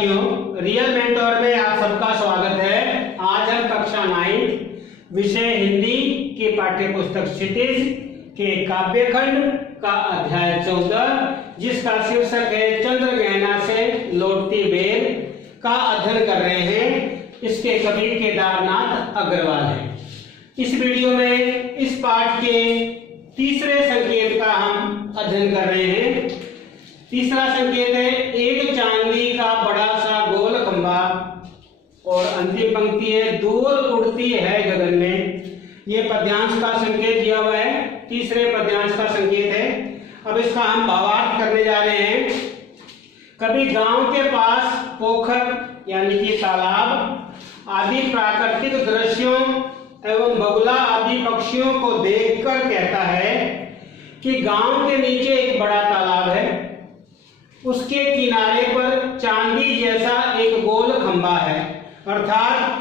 विद्यार्थियों, real mentor में आप सबका स्वागत है। आज हम कक्षा 9 विषय हिंदी की पाठ्य पुस्तक क्षितिज के काव्यखंड का अध्याय 14 जिसका शीर्षक है चंद्र गहना से लौटती बेल का अध्ययन कर रहे हैं। इसके कवि केदारनाथ अग्रवाल हैं। इस वीडियो में इस पाठ के तीसरे संकेत का हम अध्ययन कर रहे हैं। तीसरा संकेत है एक चांदी का बड़ा सा गोल खंबा, और अंतिम पंक्ति है दूर उड़ती है गगन में। ये पद्यांश का संकेत दिया हुआ है, तीसरे पद्यांश का संकेत है। अब इसका हम भावार्थ करने जा रहे हैं। कभी गांव के पास पोखर यानी कि तालाब आदि प्राकृतिक दृश्यों एवं बगुला आदि पक्षियों को देखकर कहता है कि गांव के नीचे एक बड़ा तालाब है, उसके किनारे पर चांदी जैसा एक गोल खंबा है। अर्थात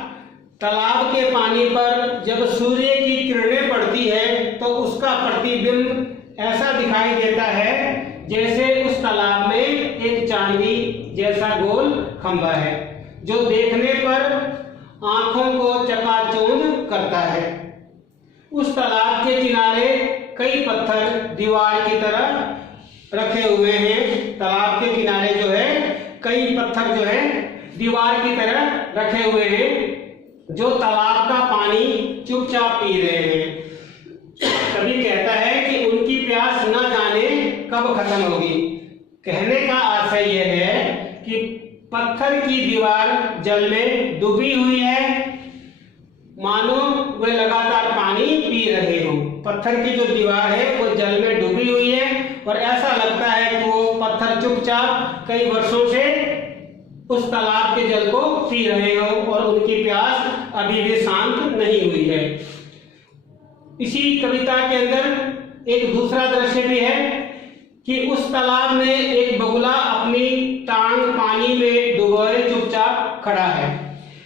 तालाब के पानी पर जब सूर्य की किरणें पड़ती है तो उसका प्रतिबिंब ऐसा दिखाई देता है जैसे उस तालाब में एक चांदी जैसा गोल खंबा है, जो देखने पर आंखों को चकाचौंध करता है। उस तालाब के किनारे कई पत्थर दीवार की तरह रखे हुए हैं। तालाब के किनारे जो है कई पत्थर जो है दीवार की तरह रखे हुए हैं, जो तालाब का पानी चुपचाप पी रहे हैं। कवि कहता है कि उनकी प्यास न जाने कब खत्म होगी। कहने का आशय यह है कि पत्थर की दीवार जल में डूबी हुई है, मानो वे लगातार पानी पी रहे हो। पत्थर की जो दीवार है वो जल में डूबी हुई है और ऐसा लगता है कि वो पत्थर चुपचाप कई वर्षों से उस तालाब के जल को पी रहे हो और उनकी प्यास अभी भी शांत नहीं हुई है। इसी कविता के अंदर एक दूसरा दृश्य भी है कि उस तालाब में एक बगुला अपनी टांग पानी में डुबोए चुपचाप खड़ा है।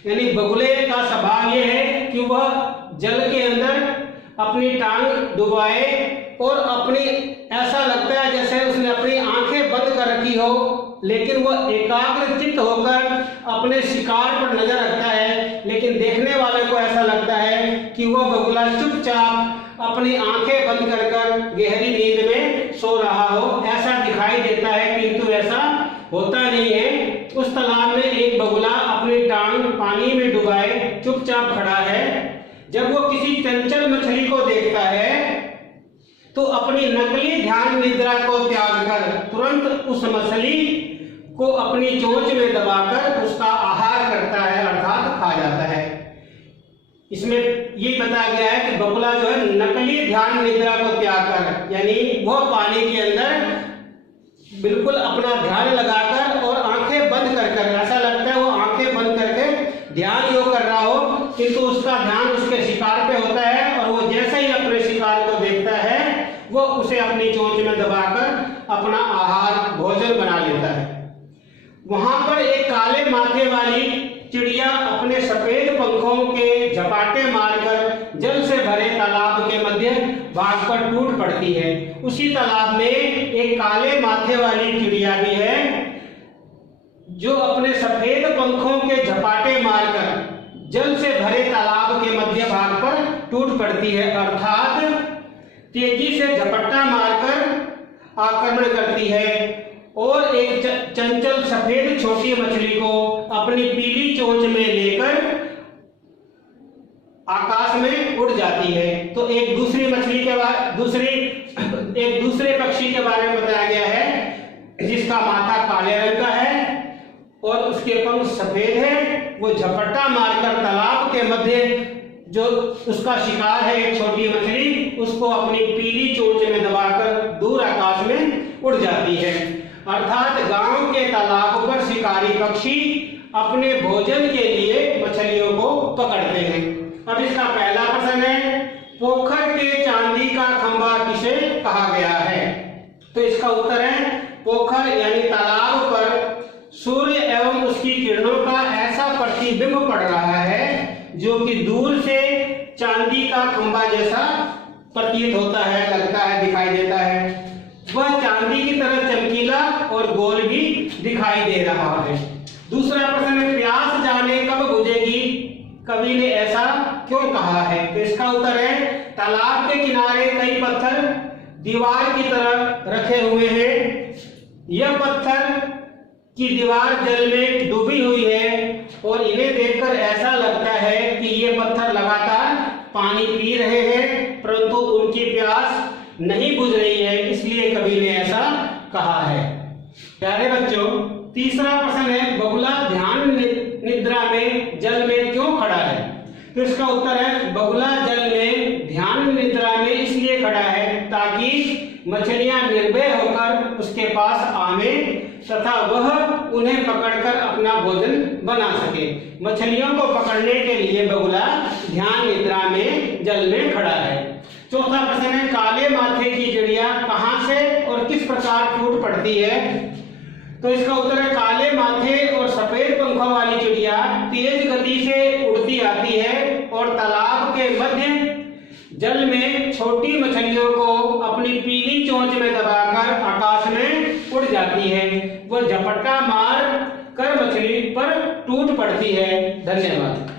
यानी बगुले का स्वभाव यह है कि वह जल के अंदर अपनी टांग डुबाए और अपनी ऐसा लगता है जैसे उसने अपनी आंखें बंद कर रखी हो, लेकिन वह एकाग्र चित्त होकर अपने शिकार पर नजर रखता है। लेकिन देखने वाले को ऐसा लगता है कि वह बगुला चुपचाप अपनी आंखें बंद कर गहरी नींद में सो रहा हो, ऐसा दिखाई देता है, किंतु ऐसा होता नहीं है। उस तालाब में एक बगुला अपनी टांग पानी में डुबाए चुपचाप खड़ा है। जब वो किसी चंचल मछली को देखता है तो अपनी नकली ध्यान निद्रा को त्याग कर तुरंत उस मछली को अपनी चोंच में दबाकर उसका आहार करता है, अर्थात खा जाता है। इसमें ये बताया गया है कि बगुला जो है नकली ध्यान निद्रा को त्याग कर, यानी वह पानी के अंदर बिल्कुल अपना ध्यान लगाकर और आंखें बंद कर ऐसा लगता है वो आंखें बंद करके ध्यान योग कर रहा हो, किंतु उसका ध्यान उसके शिकार पे होता है और वो जैसे ही अपने शिकार को देखता है वो उसे अपनी चोंच में दबाकर अपना आहार भोजन बना लेता है। वहां पर एक काले माथे वाली चिड़िया अपने सफेद पंखों के झपाटे मारकर जल से भरे तालाब के मध्य भाग पर टूट पड़ती है। उसी तालाब में एक काले माथे वाली चिड़िया भी है जो अपने सफेद पंखों के झपाटे मारकर जल से भरे तालाब के मध्य भाग पर टूट पड़ती है, अर्थात तेजी से झपट्टा मारकर आक्रमण करती है और एक चंचल सफेद छोटी मछली को अपनी पीली चोंच में लेकर आकाश में उड़ जाती है। तो एक दूसरी मछली के एक दूसरे पक्षी के बारे में बताया गया है जिसका माथा काले रंग का है और उसके पंख सफेद है। वो झपट्टा मारकर तालाब के मध्य जो उसका शिकार है एक छोटी मछली, उसको अपनी पीली चोंच में दबाकर दूर आकाश में उड़ जाती है। अर्थात गांव के तालाब पर शिकारी पक्षी अपने भोजन के लिए मछलियों को पकड़ते हैं। अब इसका पहला प्रश्न है, पोखर के चांदी का खंबा किसे कहा गया है? तो इसका उत्तर है पोखर यानी तालाब पर सूर्य एवं उसकी किरणों का ऐसा प्रतिबिंब पड़ रहा है जो कि दूर से चांदी का खंबा जैसा प्रतीत होता है, लगता है, दिखाई देता है। वह चांदी की तरह चमकीला और गोल भी दिखाई दे रहा है। दूसरा प्रश्न है प्यास जाने कब बुझेगी, कवि ने ऐसा क्यों कहा है। तो इसका उत्तर है तालाब के किनारे कई पत्थर दीवार की तरह रखे हुए हैं। यह पत्थर की दीवार जल में डूबी हुई है और इन्हें देखकर ऐसा लगता है कि ये पत्थर लगातार पानी पी रहे हैं परंतु उनकी प्यास नहीं बुझ रही है, इसलिए कवि ने ऐसा कहा है। प्यारे बच्चों, तीसरा प्रश्न है बगुला ध्यान निद्रा में जल में क्यों खड़ा है। तो इसका उत्तर है बगुला जल में ध्यान निद्रा में इसलिए खड़ा है ताकि मछलियां निर्भय होकर उसके पास आवें तथा वह उन्हें पकड़कर अपना भोजन बना सके। मछलियों को पकड़ने के लिए बगुला ध्यान निद्रा में जल में खड़ा है। चौथा प्रश्न है काले माथे की चिड़िया कहां से और किस प्रकार टूट पड़ती है। तो इसका उत्तर है काले माथे और सफेद पंखों वाली चिड़िया तेज गति से उड़ती आती है और तालाब के मध्य जल में छोटी मछलियों को अपनी पीली चोंच में दबाकर आकाश में उड़ जाती है। वह झपट्टा मार कर मछली पर टूट पड़ती है। धन्यवाद।